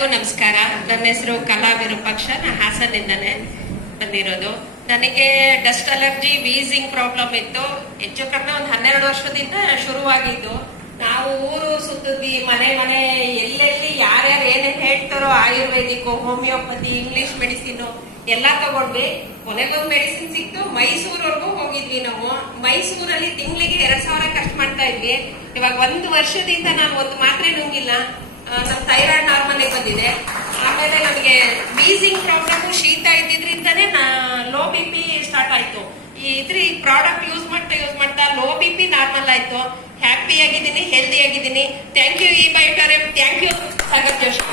ನಮಸ್ಕಾರ. ನನ್ನ ಹೆಸರು ಕಲಾ ವಿರೂಪಾಕ್ಷ. ನಾನು ಹಾಸನಿಂದಾನೆ ಬಂದಿರೋದು. ನನಗೆ ಡಸ್ಟ್ ಅಲರ್ಜಿ, ವೀಸಿಂಗ್ ಪ್ರಾಬ್ಲಮ್ ಇತ್ತು. ಹೆಚ್ಚು ಕಡಿಮೆ ಒಂದು 12 ವರ್ಷದಿಂದ ಶುರುವಾಗಿದ್ದು. ನಾವು ಊರು ಸುತ್ತಿದ್ವಿ, ಮನೆ ಮನೆ ಎಲ್ಲೆಲ್ಲಿ ಯಾರ್ಯಾರು ಏನೇನ್ ಹೇಳ್ತಾರೋ ಆಯುರ್ವೇದಿಕ್, ಹೋಮಿಯೋಪತಿ, ಇಂಗ್ಲಿಷ್ ಮೆಡಿಸಿನ್ ಎಲ್ಲ ತಗೊಂಡ್ವಿ. ಕೊನೆಗೊಂದು ಮೆಡಿಸಿನ್ ಸಿಕ್ತು. ಮೈಸೂರವರೆಗೂ ಹೋಗಿದ್ವಿ ನಾವು. ಮೈಸೂರಲ್ಲಿ ತಿಂಗಳಿಗೆ 2000 ಖರ್ಚು ಮಾಡ್ತಾ ಇದ್ವಿ. ಇವಾಗ 1 ವರ್ಷದಿಂದ ನಾನು ಒಂದು ಮಾತ್ರೆ ನುಂಗಿಲ್ಲ. ನಮ್ ಥೈರಾಯ್ಡ್ ನಾರ್ಮಲ್ ಬಂದಿದೆ. ಆಮೇಲೆ ನಮಗೆ ವೀಸಿಂಗ್ ಪ್ರಾಬ್ಲಮ್, ಶೀತ ಇದ್ದಿದ್ರಿಂದಾನೇ ಲೋ ಬಿ.ಪಿ ಸ್ಟಾರ್ಟ್ ಆಯ್ತು. ಈ ಪ್ರಾಡಕ್ಟ್ ಯೂಸ್ ಮಾಡ್ತಾ ಲೋ ಬಿ.ಪಿ ನಾರ್ಮಲ್ ಆಯ್ತು. ಹ್ಯಾಪಿ ಆಗಿದ್ದೀನಿ, ಹೆಲ್ದಿ ಆಗಿದ್ದೀನಿ. ಥ್ಯಾಂಕ್ ಯು ಇ ಬಯೋಟೋರಿಯಂ. Thank you Sagar Joshi.